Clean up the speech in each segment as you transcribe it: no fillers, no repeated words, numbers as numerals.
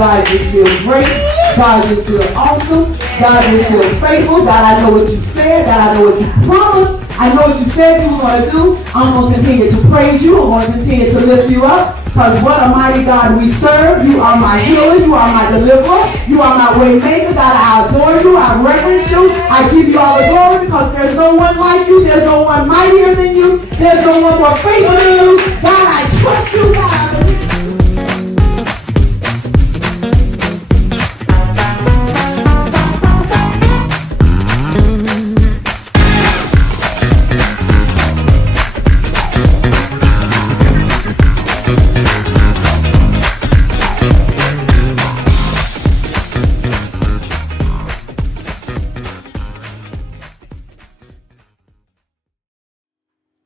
God, you're still great. God, you're still awesome. God, you're still faithful. God, I know what you said. God, I know what you promised. I know what you said you were going to do. I'm going to continue to praise you. I'm going to continue to lift you up. Because what a mighty God we serve. You are my healer. You are my deliverer. You are my way maker. God, I adore you. I reverence you. I give you all the glory because there's no one like you. There's no one mightier than you. There's no one more faithful than you. God, I trust you. God, I believe you.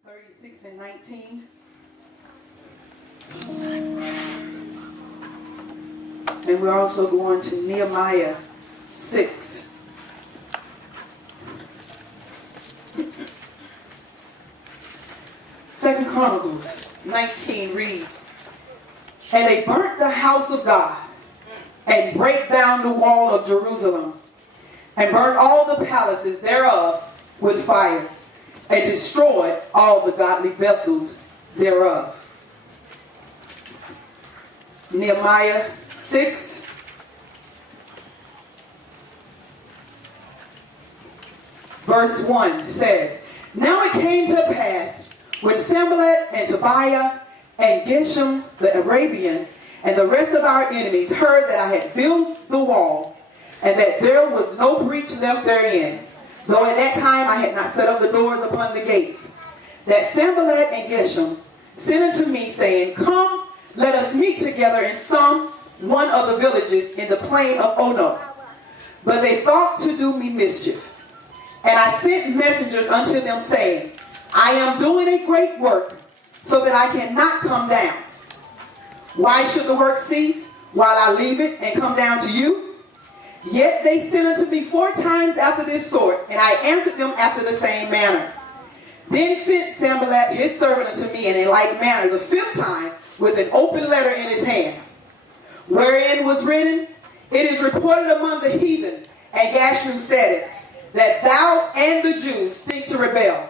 36 and 19. And we're also going to Nehemiah 6. Second Chronicles 19 reads, "And they burnt the house of God, and brake down the wall of Jerusalem, and burnt all the palaces thereof with fire, and destroyed all the godly vessels thereof." Nehemiah 6. Verse 1 says, "Now it came to pass, when Sanballat and Tobiah and Geshem the Arabian and the rest of our enemies heard that I had built the wall, and that there was no breach left therein, though at that time I had not set up the doors upon the gates, that Sanballat and Geshem sent unto me, saying, Come, let us meet together in some one of the villages in the plain of Ono. But they thought to do me mischief. And I sent messengers unto them, saying, I am doing a great work, so that I cannot come down. Why should the work cease, while I leave it and come down to you? Yet they sent unto me 4 times after this sort, and I answered them after the same manner. Then sent Sanballat his servant unto me in a like manner the 5th time, with an open letter in his hand, wherein was written, It is reported among the heathen, and Gashnu said it, that thou and the Jews think to rebel.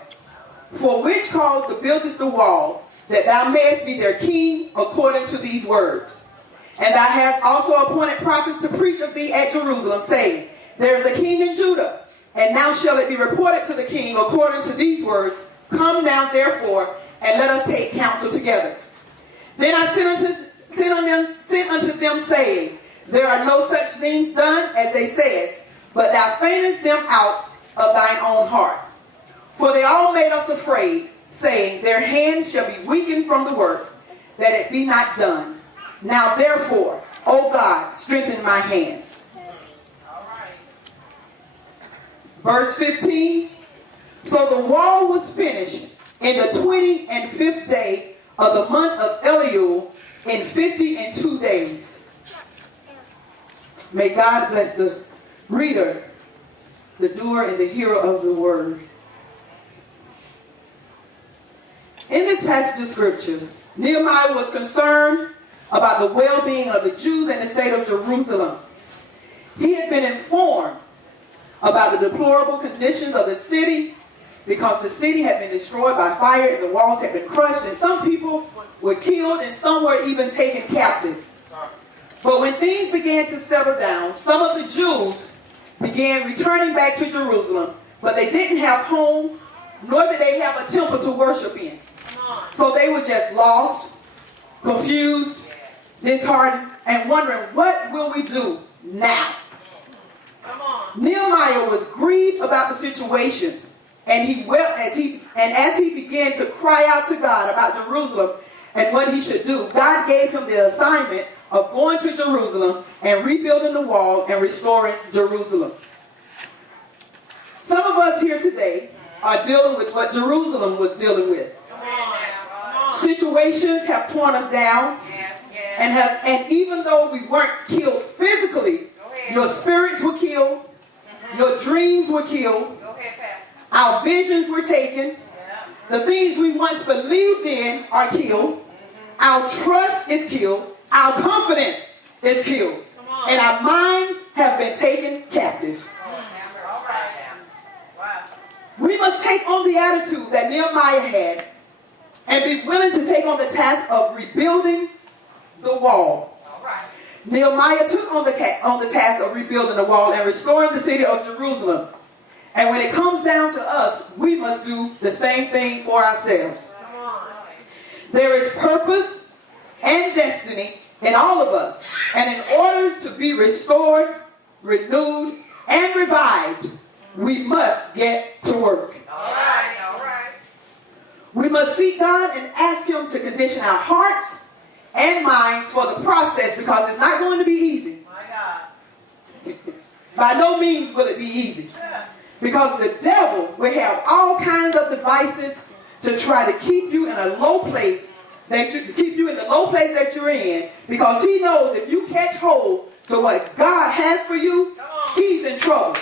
For which cause thou buildest the wall, that thou mayest be their king, according to these words. And thou hast also appointed prophets to preach of thee at Jerusalem, saying, There is a king in Judah, and now shall it be reported to the king according to these words. Come now, therefore, and let us take counsel together. Then I sent unto them, saying, There are no such things done as they said, but thou feignest them out of thine own heart. For they all made us afraid, saying, Their hands shall be weakened from the work, that it be not done. Now therefore, O God, strengthen my hands." All right. Verse 15. "So the wall was finished in the 25th day of the month of Eliul, in 52 days. May God bless the reader, the doer, and the hearer of the word. In this passage of scripture, Nehemiah was concerned about the well-being of the Jews and the state of Jerusalem. He had been informed about the deplorable conditions of the city, because the city had been destroyed by fire and the walls had been crushed, and some people were killed and some were even taken captive. But when things began to settle down, some of the Jews began returning back to Jerusalem, but they didn't have homes, nor did they have a temple to worship in. So they were just lost, confused, disheartened, and wondering, what will we do now? Nehemiah was grieved about the situation, and he wept as he began to cry out to God about Jerusalem and what he should do. God gave him the assignment of going to Jerusalem and rebuilding the wall and restoring Jerusalem. Some of us here today are dealing with what Jerusalem was dealing with. Situations have torn us down, and even though we weren't killed physically, your spirits were killed, your dreams were killed, our visions were taken, the things we once believed in are killed, our trust is killed, our confidence is killed. and our minds have been taken captive. We must take on the attitude that Nehemiah had and be willing to take on the task of rebuilding the wall. Nehemiah took on the task of rebuilding the wall and restoring the city of Jerusalem. And when it comes down to us, we must do the same thing for ourselves. There is purpose and destiny in all of us. And in order to be restored, renewed, and revived, we must get to work. We must seek God and ask Him to condition our hearts and minds for the process, because it's not going to be easy. By no means will it be easy. Because the devil will have all kinds of devices to try to keep you in a low place, that you're in, because he knows if you catch hold to what God has for you, he's in trouble.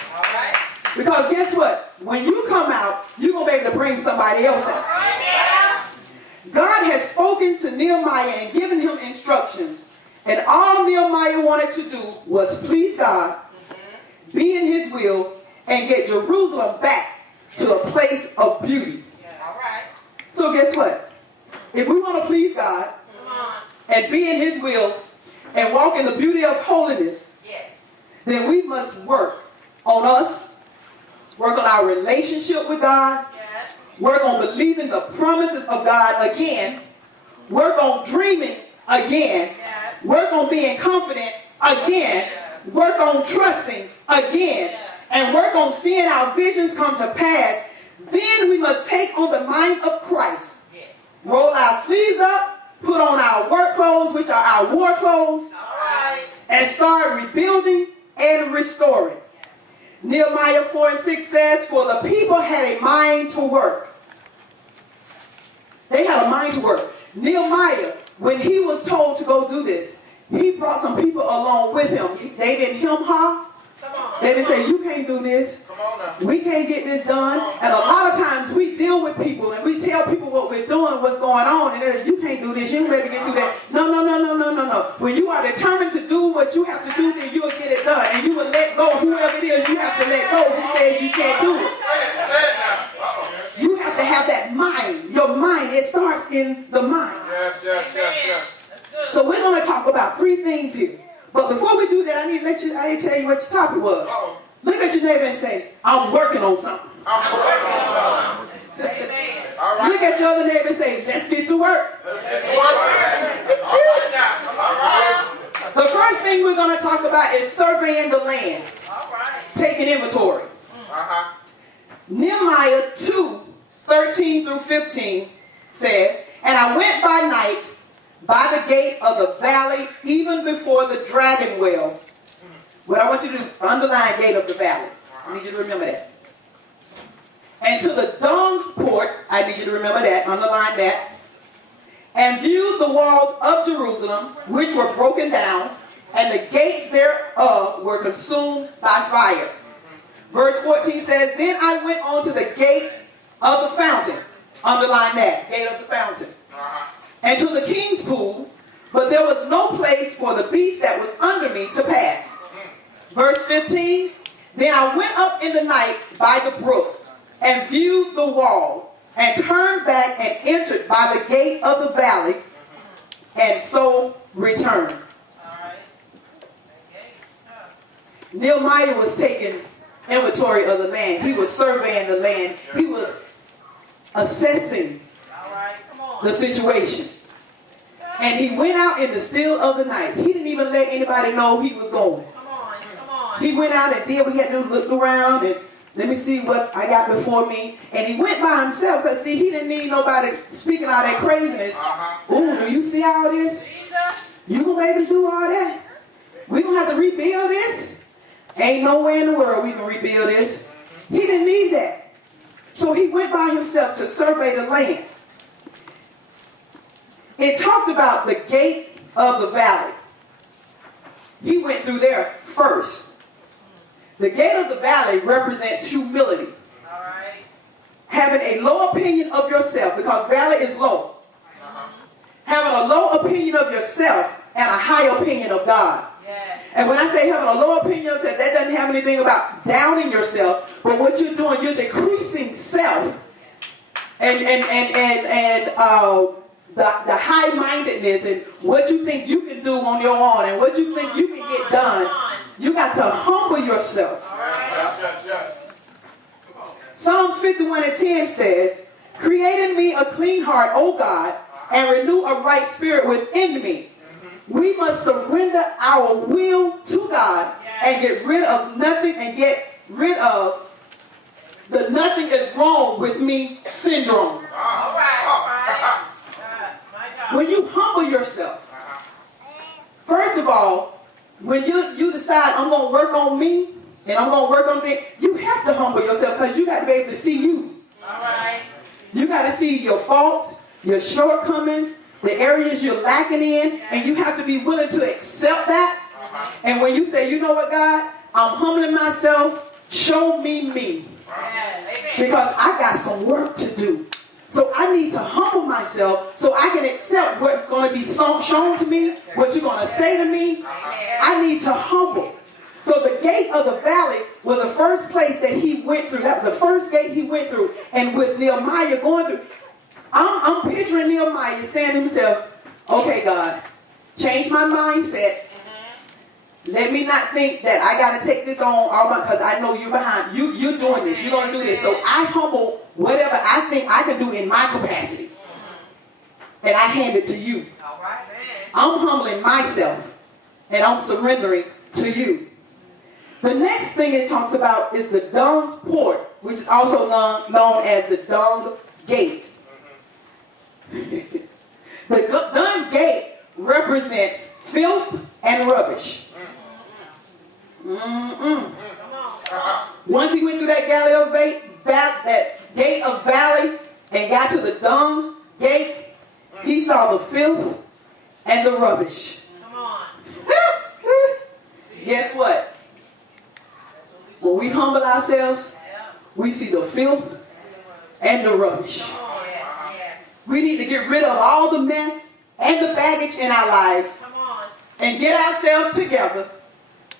Because guess what? When you come out, you're going to be able to bring somebody else out. God has spoken to Nehemiah and given him instructions. And all Nehemiah wanted to do was please God, be in his will, and get Jerusalem back to a place of beauty. So guess what? If we want to please God and be in his will and walk in the beauty of holiness, then we must work on us, work on our relationship with God, work on believing the promises of God again, work on dreaming again, work on being confident again, work on trusting again, and work on seeing our visions come to pass. Then we must take on the mind of Christ, roll our sleeves up, put on our work clothes, which are our war clothes, and start rebuilding and restoring. Nehemiah 4:6 says, for the people had a mind to work. They had a mind to work. Nehemiah, when he was told to go do this, he brought some people along with him. They didn't hem-ha. They didn't say, you can't do this. We can't get this done. And a lot of times we deal with people and we tell people what we're doing, what's going on, and they're like, you can't do this, you better get through that. No. When you are determined to do what you have to do, then you'll get it done. And you will let go whoever it is you have to let go who says you can't do it. You have to have that mind. Your mind, it starts in the mind. Yes. So we're going to talk about 3 things here. But before we do that, I need to tell you what your topic was. Look at your neighbor and say, I'm working on something. Look at your other neighbor and say, let's get to work. The first thing we're going to talk about is surveying the land. Taking inventory. Nehemiah 2:13 through 15 says, and I went by night by the gate of the valley, even before the dragon well. What I want you to do, underline gate of the valley. I need you to remember that. And to the dung port, I need you to remember that, underline that. And viewed the walls of Jerusalem, which were broken down, and the gates thereof were consumed by fire. Verse 14 says, then I went on to the gate of the fountain. Underline that, gate of the fountain. And to the king's pool, but there was no place for the beast that was under me to pass. Verse 15, then I went up in the night by the brook, and viewed the wall, and turned back and entered by the gate of the valley, and so returned. Nehemiah was taking inventory of the land. He was surveying the land. He was assessing the situation. And he went out in the still of the night. He didn't even let anybody know he was going. He went out and did what he had to do, look around and let me see what I got before me. And he went by himself because, see, he didn't need nobody speaking all that craziness. Ooh, do you see all this? You gonna be able to do all that? We gonna have to rebuild this? Ain't nowhere in the world we can rebuild this. He didn't need that. So he went by himself to survey the land. It talked about the gate of the valley. He went through there first. The gate of the valley represents humility. Having a low opinion of yourself, because valley is low. Having a low opinion of yourself and a high opinion of God. And when I say having a low opinion of yourself, that doesn't have anything about downing yourself. But what you're doing, you're decreasing self and the high-mindedness and what you think you can do on your own and what you think you can get done. You got to humble yourself. Yes. Psalms 51:10 says, create in me a clean heart, O God, and renew a right spirit within me. We must surrender our will to God and get rid of nothing and get rid of the nothing is wrong with me syndrome. All right. When you humble yourself, first of all, when you decide I'm going to work on me and I'm going to work on things, you have to humble yourself because you got to be able to see you. All right. You got to see your faults, your shortcomings, the areas you're lacking in, and you have to be willing to accept that. And when you say, you know what, God, I'm humbling myself, show me me. Because I got some work to do. So I need to humble myself so I can accept what's going to be shown to me, what you're going to say to me. I need to humble. So the gate of the valley was the first place that he went through. That was the first gate he went through. And with Nehemiah going through, I'm picturing Nehemiah saying to himself, okay, God, change my mindset. Let me not think that I got to take this on because I know you're behind. You're doing this. You're going to do this. So I humble whatever I think I can do in my capacity. And I hand it to you. All right. I'm humbling myself. And I'm surrendering to you. The next thing it talks about is the dung port, which is also known as the dung gate. The dung gate represents filth and rubbish. Once he went through that gate of valley and got to the dung gate, he saw the filth and the rubbish. Come on. Guess what? When we humble ourselves, we see the filth and the rubbish. We need to get rid of all the mess and the baggage in our lives and get ourselves together,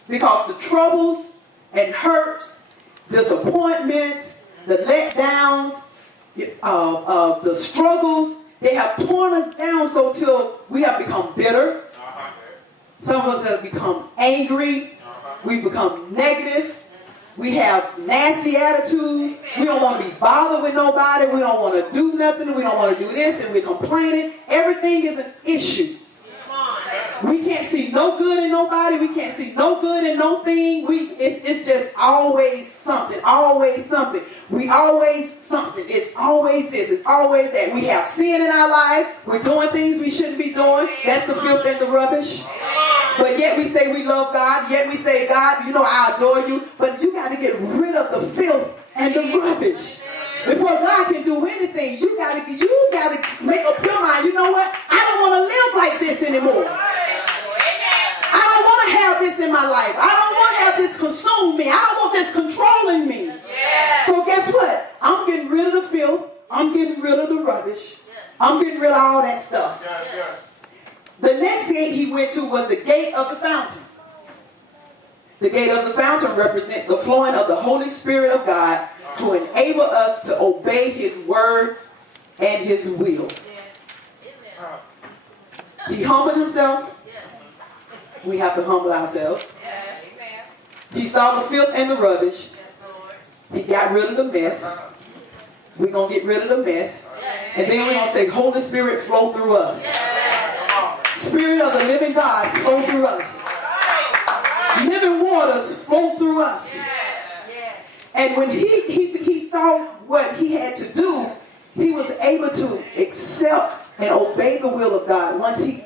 because the troubles and hurts, disappointments, the letdowns, the struggles, they have torn us down so till we have become bitter. Some of us have become angry. We've become negative. We have nasty attitudes. We don't want to be bothered with nobody. We don't want to do nothing. We don't want to do this, and we're complaining. Everything is an issue. We can't see no good in nobody. We can't see no good in no thing. It's just always something. Always something. We always something. It's always this. It's always that. We have sin in our lives. We're doing things we shouldn't be doing. That's the filth and the rubbish. But yet we say we love God. Yet we say, God, you know, I adore you. But you got to get rid of the filth and the rubbish. Before God can do anything, you got to make up your mind. You know what? I don't want to live like this anymore. I don't want to have this in my life. I don't want to have this consume me. I don't want this controlling me. So guess what? I'm getting rid of the filth. I'm getting rid of the rubbish. I'm getting rid of all that stuff. The next gate he went to was the gate of the fountain. The gate of the fountain represents the flowing of the Holy Spirit of God to enable us to obey his word and his will. He humbled himself. We have to humble ourselves. He saw the filth and the rubbish. He got rid of the mess. We're going to get rid of the mess. And then we're going to say, Holy Spirit, flow through us. Spirit of the living God, flow through us. Living waters flow through us. And when he saw what he had to do, he was able to accept and obey the will of God. Once he,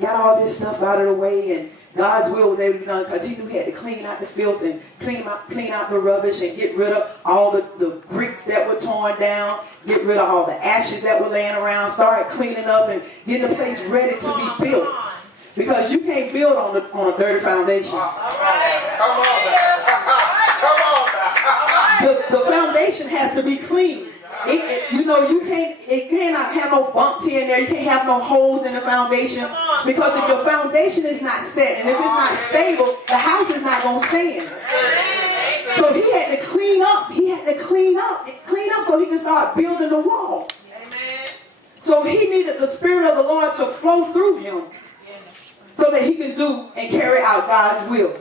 got all this stuff out of the way, and God's will was able to be done, because he knew he had to clean out the filth and clean out the rubbish and get rid of all the bricks that were torn down, get rid of all the ashes that were laying around, start cleaning up and getting the place ready to be built. Because you can't build on a dirty foundation. The foundation has to be clean. it cannot have no bumps here and there. You can't have no holes in the foundation. Because if your foundation is not set and if it's not stable, the house is not going to stand. So he had to clean up. He had to clean up so he can start building the wall. So he needed the Spirit of the Lord to flow through him so that he can do and carry out God's will.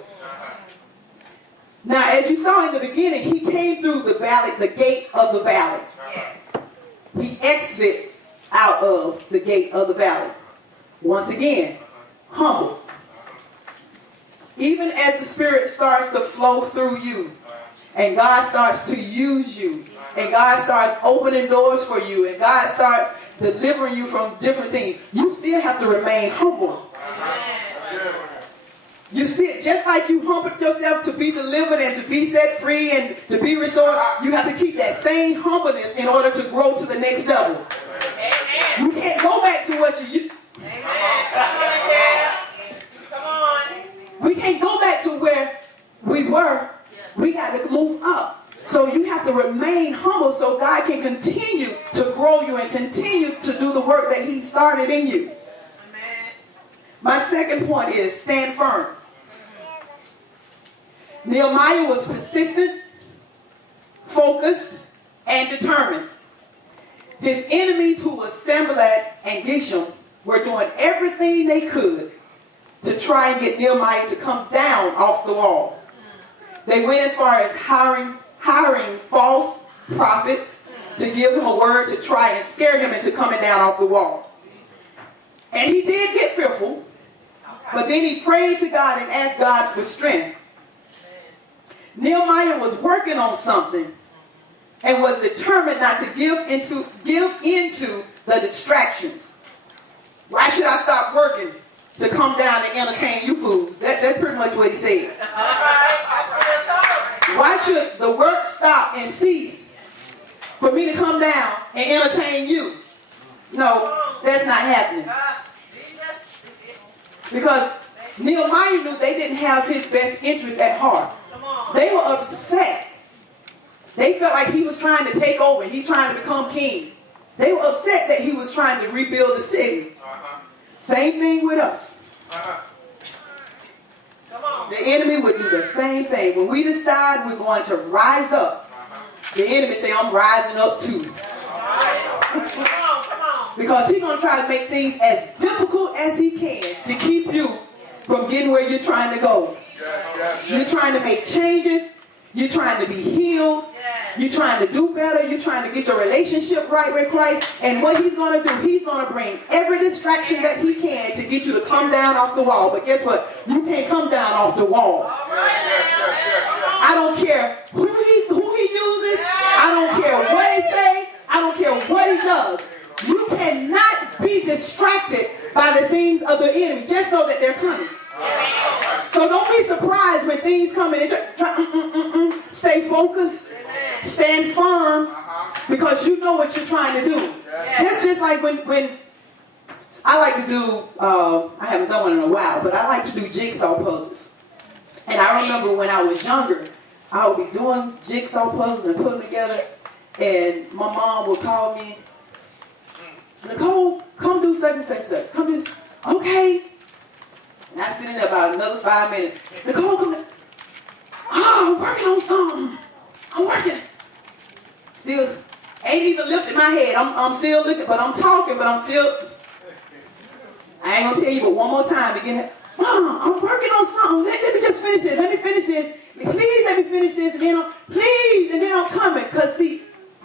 Now, as you saw in the beginning, he came through the valley, the gate of the valley. He exited out of the gate of the valley. Once again, humble. Even as the Spirit starts to flow through you, and God starts to use you, and God starts opening doors for you, and God starts delivering you from different things, you still have to remain humble. You still, just like you humbled yourself to be delivered and to be set free and to be restored, you have to keep that same humbleness in order to grow to the next level. You can't go back to what you used. We can't go back to where we were. We got to move up. So you have to remain humble so God can continue to grow you and continue to do the work that he started in you. My second point is stand firm. Nehemiah was persistent, focused, and determined. His enemies, who were Sanballat and Geshem, were doing everything they could to try and get Nehemiah to come down off the wall. They went as far as hiring false prophets to give him a word to try and scare him into coming down off the wall. And he did get fearful, but then he prayed to God and asked God for strength. Nehemiah was working on something and was determined not to give into the distractions. Why should I stop working to come down and entertain you fools? That's pretty much what he said. Why should the work stop and cease for me to come down and entertain you? No, that's not happening. Because Nehemiah knew they didn't have his best interest at heart. They were upset. They felt like he was trying to take over. He's trying to become king. They were upset that he was trying to rebuild the city. Same thing with us. The enemy would do the same thing. When we decide we're going to rise up, the enemy say, I'm rising up too. Because he's going to try to make things as difficult as he can to keep you from getting where you're trying to go. You're trying to make changes. You're trying to be healed. You're trying to do better. You're trying to get your relationship right with Christ. And what he's going to do, he's going to bring every distraction that he can to get you to come down off the wall. But guess what? You can't come down off the wall. I don't care who he uses. I don't care what he says. I don't care what he does. You cannot be distracted by the things of the enemy. Just know that they're coming. So don't be surprised when things come in. Stay focused. Stand firm. Because you know what you're trying to do. That's just like when I like to do, I haven't done one in a while, but I like to do jigsaw puzzles. And I remember when I was younger, I would be doing jigsaw puzzles and put them together. And my mom would call me, Nicole, come do such and such and such. Come do, okay. And I sit in there about another 5 minutes. Nicole, come in. Oh, I'm working on something. I'm working. Still, ain't even lifted my head. I'm still looking, but I'm talking, but I'm still. I ain't gonna tell you, but one more time to get. Mom, I'm working on something. Let me just finish this. Let me finish this. Please let me finish this, and then I'm coming. Cause see,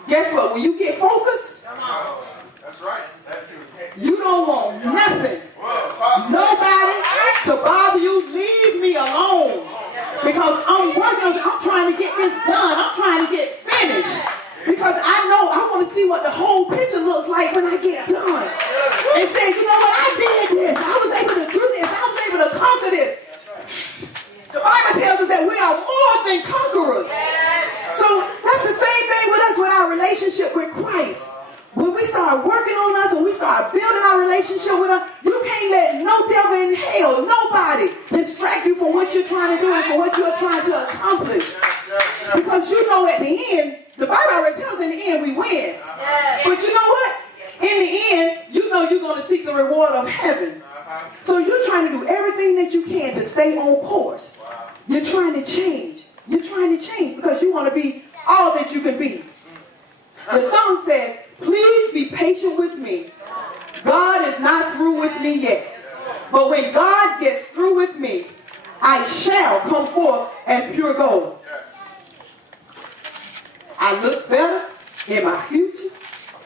guess what? When you get focused, that's right. You don't want nothing. Nobody to bother you. Leave me alone. Because I'm working on it. I'm trying to get this done. I'm trying to get finished. Because I know I want to see what the whole picture looks like when I get done. And say, you know what? I did this. I was able to do this. I was able to conquer this. The Bible tells us that we are more than conquerors. So that's the same thing with us with our relationship with Christ. When we start working on us and we start building our relationship with us, you can't let no devil in hell, nobody distract you from what you're trying to do and for what you're trying to accomplish. Because you know at the end, the Bible already tells us in the end we win. reward of heaven. So you're trying to do everything that you can to stay on course. You're trying to change. You're trying to change because you want to be all that you can be. The song says, please be patient with me. God is not through with me yet. But when God gets through with me, I shall come forth as pure gold. I look better in my future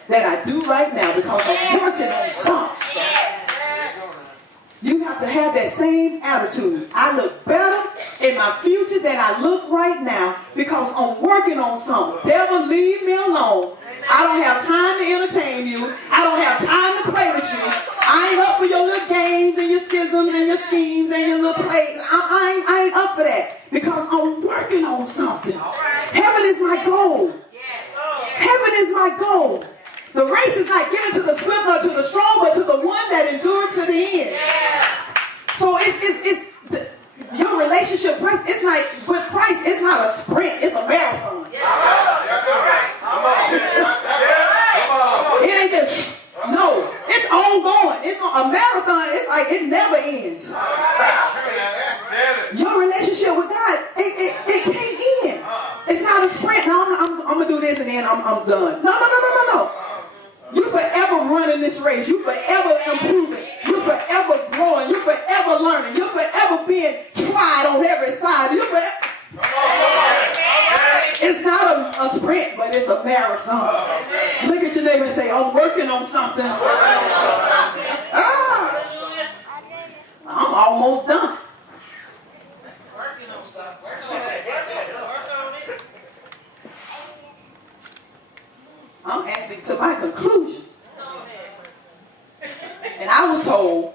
than I do right now because I'm working on something. You have to have that same attitude. I look better in my future than I look right now because I'm working on something. Devil, leave me alone. I don't have time to entertain you. I don't have time to play with you. I ain't up for your little games and your schisms and your schemes and your little plays. I ain't up for that because I'm working on something. Heaven is my goal. Heaven is my goal. The race is not given to the swift or to the strong, but to the one that endured to the end. So your relationship, Christ, it's like with Christ, it's not a sprint, it's a marathon. It ain't just, no, it's ongoing. It's a marathon, it's like it never ends. Your relationship with God, it can't end. It's not a sprint. No, I'm going to do this and then I'm done. No. You forever running this race. You forever improving. You forever growing. You forever learning. You forever being tried on every side. It's not a sprint, but it's a marathon. Look at your neighbor and say, I'm working on something. I'm almost done. I'm actually to my conclusion. And I was told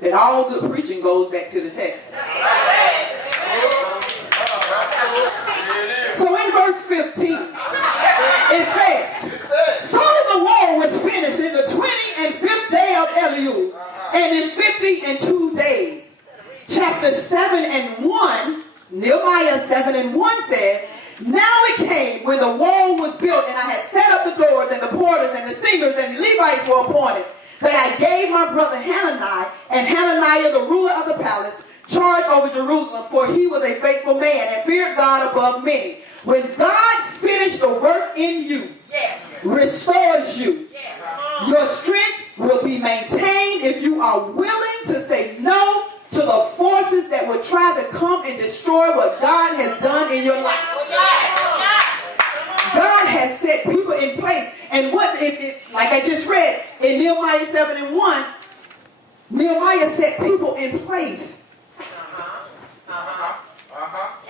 that all good preaching goes back to the text. So in verse 15, it says, so the war was finished in the 25th day of Eliud, and in 52 days. Chapter 7 and 1, Nehemiah 7 and 1 says, now it came when the wall was built and I had set up the doors and the porters and the singers and the Levites were appointed, that I gave my brother Hananiah the ruler of the palace, charge over Jerusalem, for he was a faithful man and feared God above many. When God finished the work in you, restores you, your strength will be maintained if you are willing to say no to the forces that would try to come and destroy what God has done in your life. God has set people in place. And like I just read in Nehemiah 7 and 1, Nehemiah set people in place.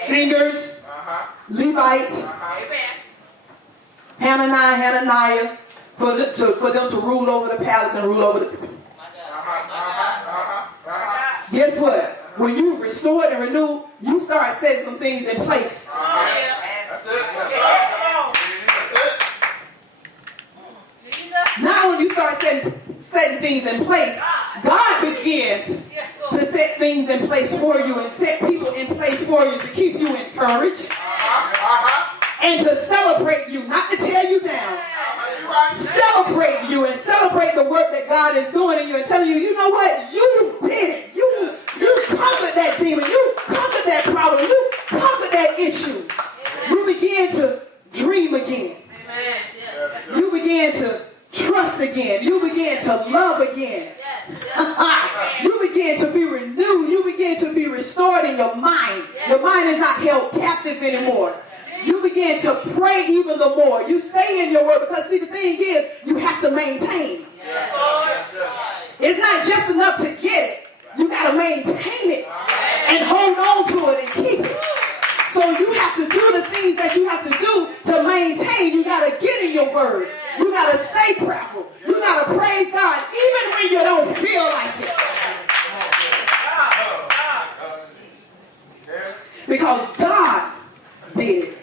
Singers, Levites, Hananiah, for them to rule over the palace and rule over the people. Guess what? When you restored and renewed, you start setting some things in place. That's it. That's it. Now when you start setting things in place, God begins to set things in place for you and set people in place for you to keep you encouraged and to celebrate you, not to tear you down. Celebrate you and celebrate the work that God is doing in you and telling you, you know what? You did it. You conquered that demon. You conquered that problem. You conquered that issue. You began to dream again. You began to trust again. You began to love again. You began to be renewed. You began to be restored in your mind. Your mind is not held captive anymore. You begin to pray even the more. You stay in your word because, see, the thing is, you have to maintain. It's not just enough to get it. You got to maintain it and hold on to it and keep it. So you have to do the things that you have to do to maintain. You got to get in your word. You got to stay prayerful. You got to praise God even when you don't feel like it. Because God did it.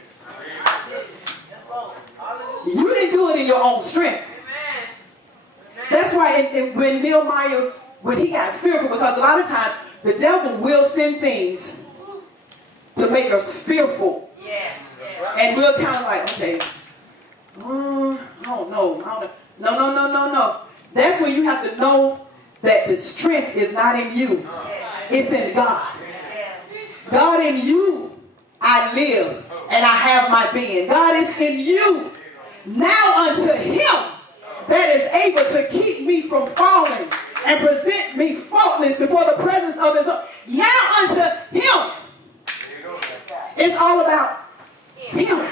You didn't do it in your own strength. That's why when Nehemiah, when he got fearful, because a lot of times the devil will send things to make us fearful. And we're kind of like, okay, I don't know. No. That's when you have to know that the strength is not in you. It's in God. God, in you I live and I have my being. God is in you. Now unto him that is able to keep me from falling and present me faultless before the presence of his own. Now unto him. It's all about him.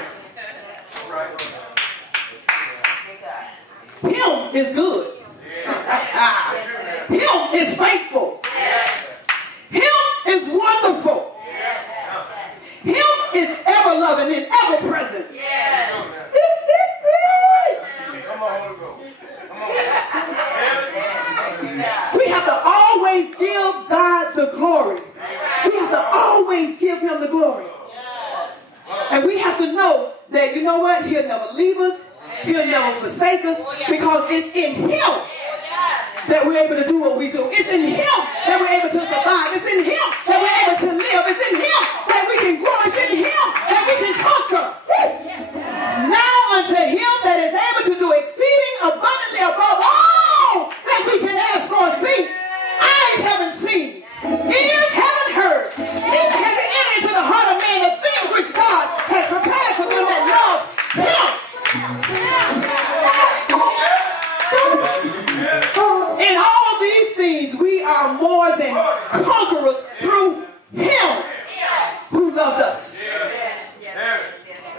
Him is good. Him is faithful. Him is wonderful. Him is ever loving and ever present. We have to always give God the glory. We have to always give him the glory. And we have to know that, you know what? He'll never leave us. He'll never forsake us, because it's in him that we're able to do what we do. It's in him that we're able to survive. It's in him that we're able to live. It's in him that we can grow. It's in him that we can conquer. Now unto him that is able to do exceeding abundantly above all that we can ask or think. Eyes haven't seen, ears haven't heard, neither has it entered into the heart of man the things which God has prepared for them that love him. In all these things, we are more than conquerors through him who loved us.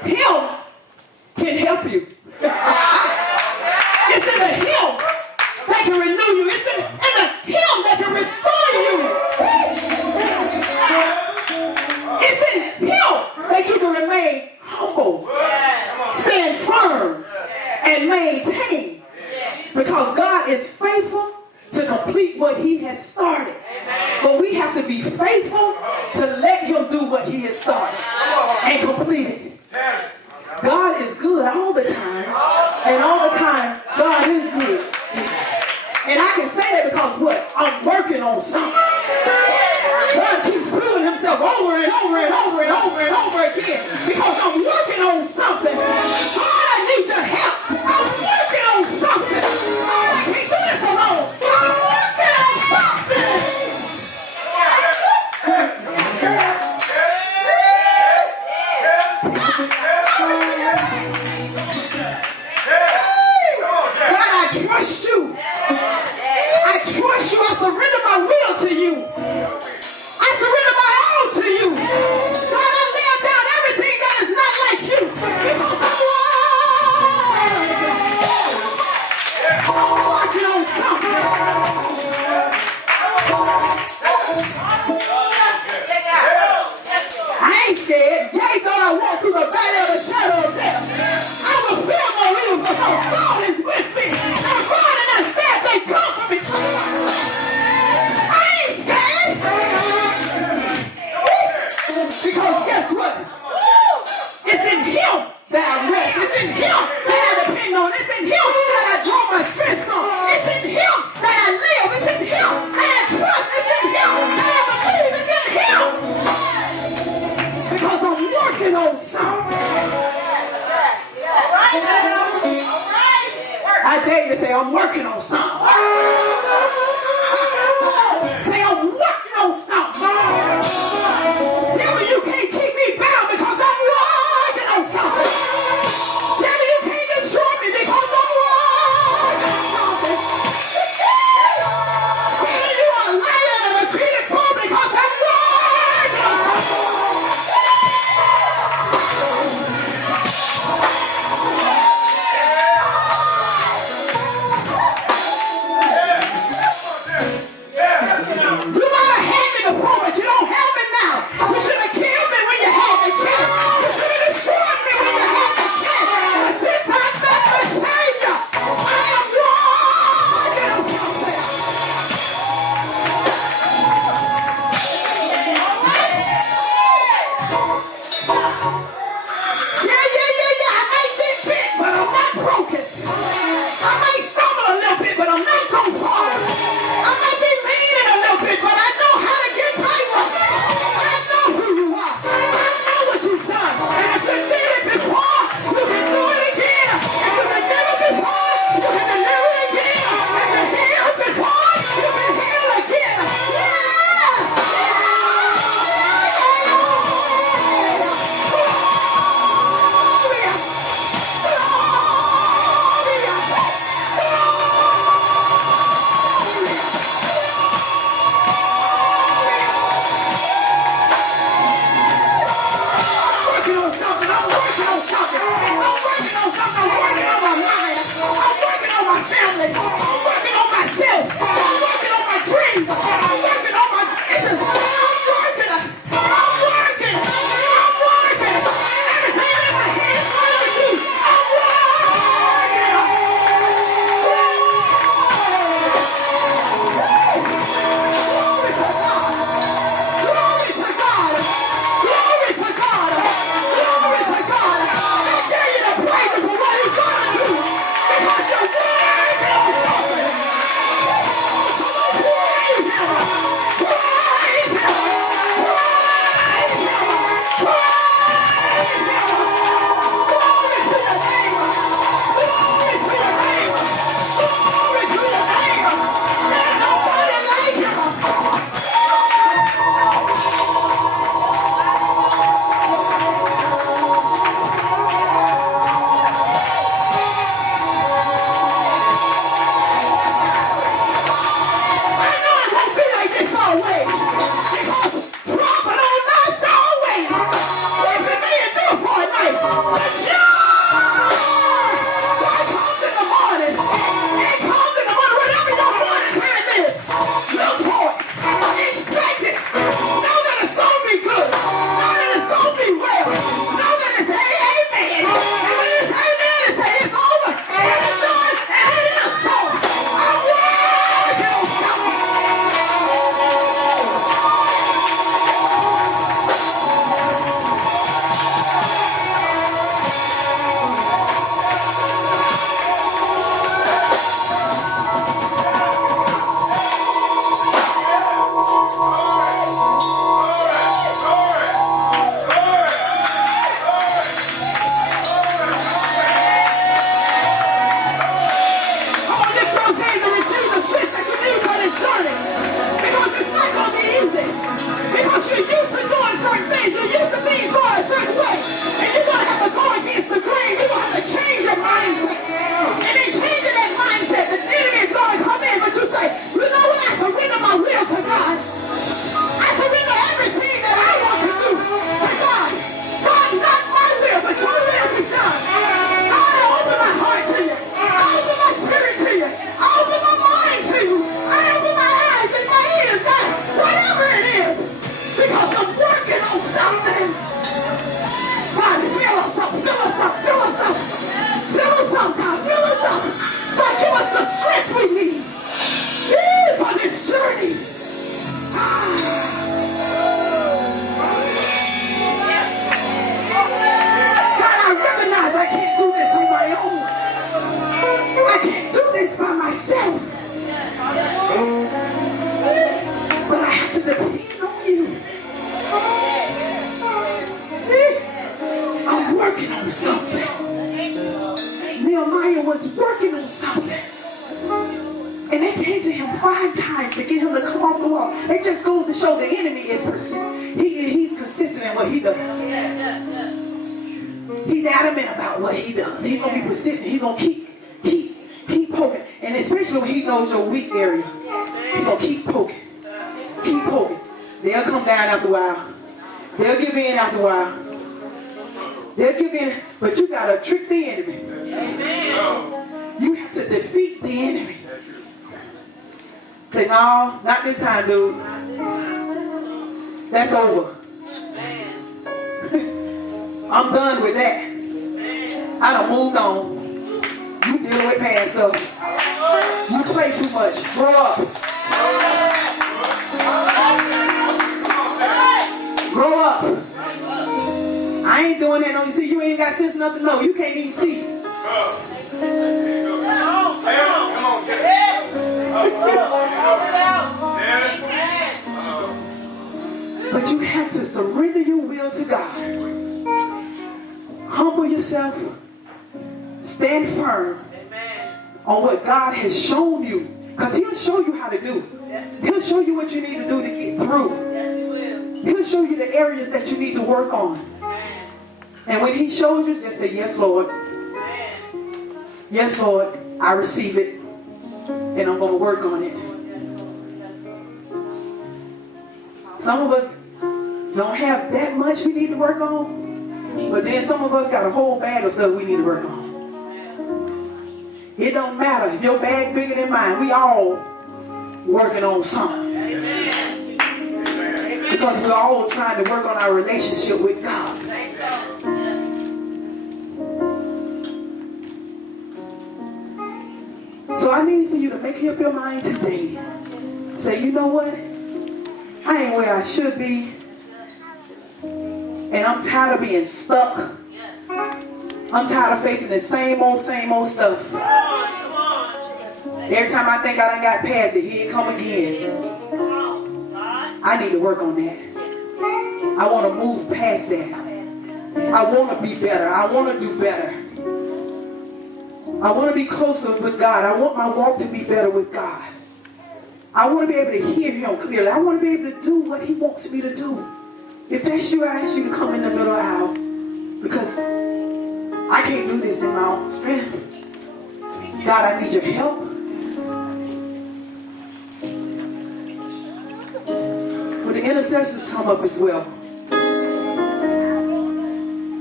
Him can help you. It's in the him that can renew you. It's in the him that can restore you. It's in him that you can remain humble, stand firm, and maintain. Because God is faithful to complete what he has started. But we have to be faithful to let him do what he has started and complete it. God is good all the time. And all the time, God is good. And I can say that because what? I'm working on something. God keeps proving himself over and over and over and over and over again. Because I'm working on something. God, I need your help. I'm working on something. God, I can't do this alone. I'm working on something. God, I trust you. I trust you. I surrender my will to you. I surrender my all to you. God, I lay down everything that is not like you. Because I'm working on something. I ain't scared. Yea, though I walk through the valley of the shadow of death, I will fear no evil, because God is with me. And God and that staff, they comfort me. I ain't scared. Because guess what? It's in him that I rest. It's in him that I depend on. It's in him that I draw my strength from. It's in him that I live. It's in him that I trust. It's in him that I believe. It's in him. Because I'm working on something. I dare you to say, I'm working on something. Say, I'm working on something. Devil, you can't keep me bound because I'm working on something. Devil, you can't destroy me because I'm working on something. Devil, you are a liar and a repeated fool because I'm working on something. I'm working on something. I'm working on something. I'm working on my mind. I'm working on my family. I'm working on myself. I'm working on my dreams. I'm working on my visions. I'm working. I'm working. I'm working. Everything in my hands for you. I'm working. Glory to God. Glory to God. Glory to God. Glory to God. I dare you to praise him for what he's going to do. Because you're worthy of glory. Praise him. Praise him. Praise him. Praise him. Glory to your name. Glory to your name. Glory to your name. There's nobody like him. I know it won't be like this always. Because trouble don't last always. We've been endure for a night. But joy comes in the morning. It comes in the morning. Whatever your morning time is, look for it. Expect it. Know that it's going to be good. Know that it's going to be well. Know that it's amen. And when it's amen, it's say it's over. And it's done. And it is so. I'm working on something. Come on, lift those hands and receive the strength that you need for this journey. Because it's not going to be easy. Because you're used to doing certain things. You're used to things going a certain way. And you're going to have to go against the grain. You're going to have to change your mindset. And in changing that mindset, the enemy is going to come in. But you say, you know what? I surrender my will to God. I surrender everything that I want to do to God. God, not my will, but your will be done. God, I open my heart to you. I open my spirit to you. I open my mind to you. I open my eyes and my ears, God, whatever it is. Because I'm working on something. God, fill us up, fill us up, fill us up. Fill us up, God, fill us up. God, give us the strength we need for this journey. God, I recognize I can't do this on my own. I can't do this by myself. But I have to depend on you. I'm working on something. Nehemiah was working on something. And they came to him 5 times to get him to come off the wall. It just goes to show the enemy is he's consistent in what he does. He's adamant about what he does. He's going to be persistent. He's going to keep poking. And especially when he knows your weak area, he's going to keep poking. Keep poking. They'll come down after a while. They'll give in after a while. They'll give in. But you got to trick the enemy. You have to defeat the enemy. Say, no, not this time, dude. That's over. I'm done with that. I done moved on. You dealing with past stuff. You play too much. Grow up. Grow up. I ain't doing that. No, you see, you ain't got sense enough to know. You can't even see. But you have to surrender your will to God. Humble yourself. Stand firm on what God has shown you. Because he'll show you how to do. He'll show you what you need to do to get through. He'll show you the areas that you need to work on. And when he shows you, just say, yes, Lord. Yes, Lord. I receive it. And I'm going to work on it. Some of us don't have that much we need to work on. But then some of us got a whole bag of stuff we need to work on. It don't matter if your bag bigger than mine. We all working on something. Because we're all trying to work on our relationship with God. So I need for you to make up your mind today. Say, you know what? I ain't where I should be. And I'm tired of being stuck. I'm tired of facing the same old stuff. Every time I think I done got past it, here it come again. I need to work on that. I want to move past that. I want to be better. I want to do better. I want to be closer with God. I want my walk to be better with God. I want to be able to hear Him clearly. I want to be able to do what He wants me to do. If that's you, I ask you to come in the middle aisle. Because I can't do this in my own strength. God, I need your help. Will the intercessors come up as well?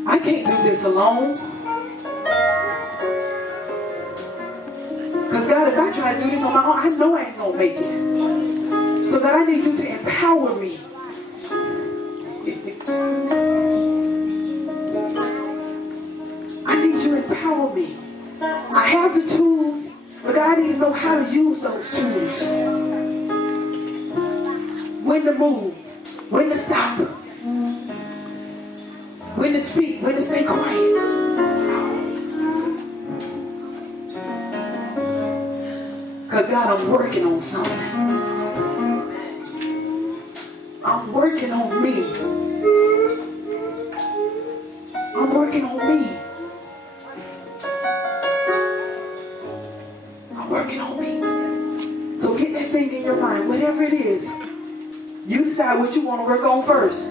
I can't do this alone. Because God, if I try to do this on my own, I know I ain't going to make it. So God, I need you to empower me. I need you to empower me. I have the tools, but God, I need to know how to use those tools. When to move, when to stop, when to speak, when to stay quiet. Because God, I'm working on something. I'm working on me. I'm working on me. I'm working on me. So get that thing in your mind, whatever it is. You decide what you want to work on first.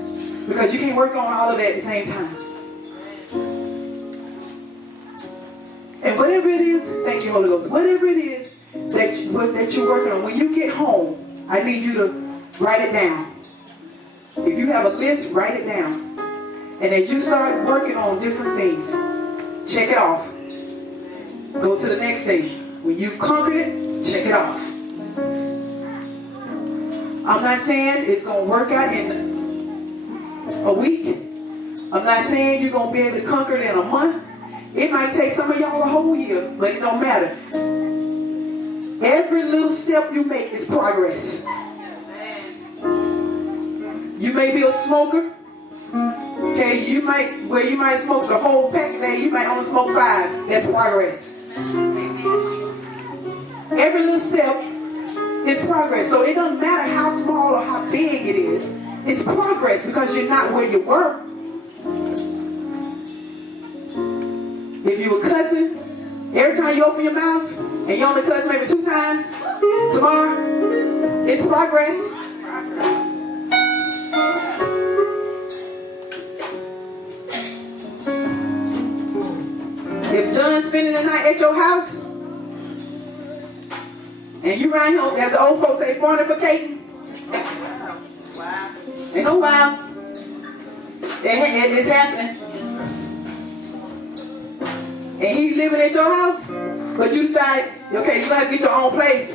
Because you can't work on all of that at the same time. And whatever it is, thank you, Holy Ghost. Whatever it is that you're working on, when you get home, I need you to write it down. If you have a list, write it down. And as you start working on different things, check it off. Go to the next thing. When you've conquered it, check it off. I'm not saying it's going to work out in a week. I'm not saying you're going to be able to conquer it in a month. It might take some of y'all a whole year, but it don't matter. Every little step you make is progress. You may be a smoker. Okay, you might smoke the whole pack a day, you might only smoke 5. That's progress. Every little step is progress. So it doesn't matter how small or how big it is. It's progress because you're not where you were. If you were cussing, every time you open your mouth and you only cuss maybe 2 times tomorrow, it's progress. If John's spending the night at your house, and you around here, as the old folks say, fornicating, ain't no wow. It's happening. And he living at your house, but you decide, okay, you have to get your own place.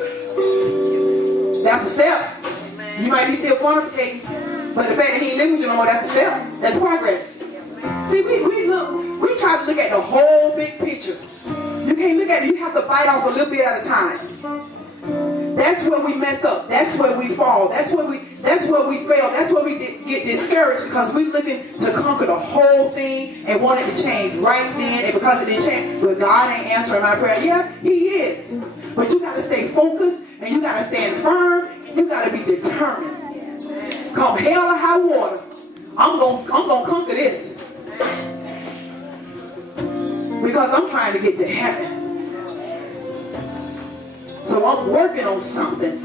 That's a step. You might be still fornicating, but the fact that he ain't living with you no more, that's a step. That's progress. See, we try to look at the whole big picture. You can't look at it. You have to bite off a little bit at a time. That's where we mess up. That's where we fall. That's where we fail. That's where we get discouraged because we're looking to conquer the whole thing and want it to change right then. And because it didn't change, but God ain't answering my prayer. Yeah, He is. But you got to stay focused and you got to stand firm. And you got to be determined. Come hell or high water, I'm gonna conquer this. Because I'm trying to get to heaven. So I'm working on something.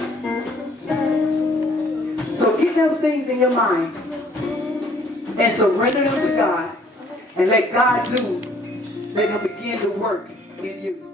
So get those things in your mind and surrender them to God and let God do. Let Him begin to work in you.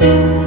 Amen.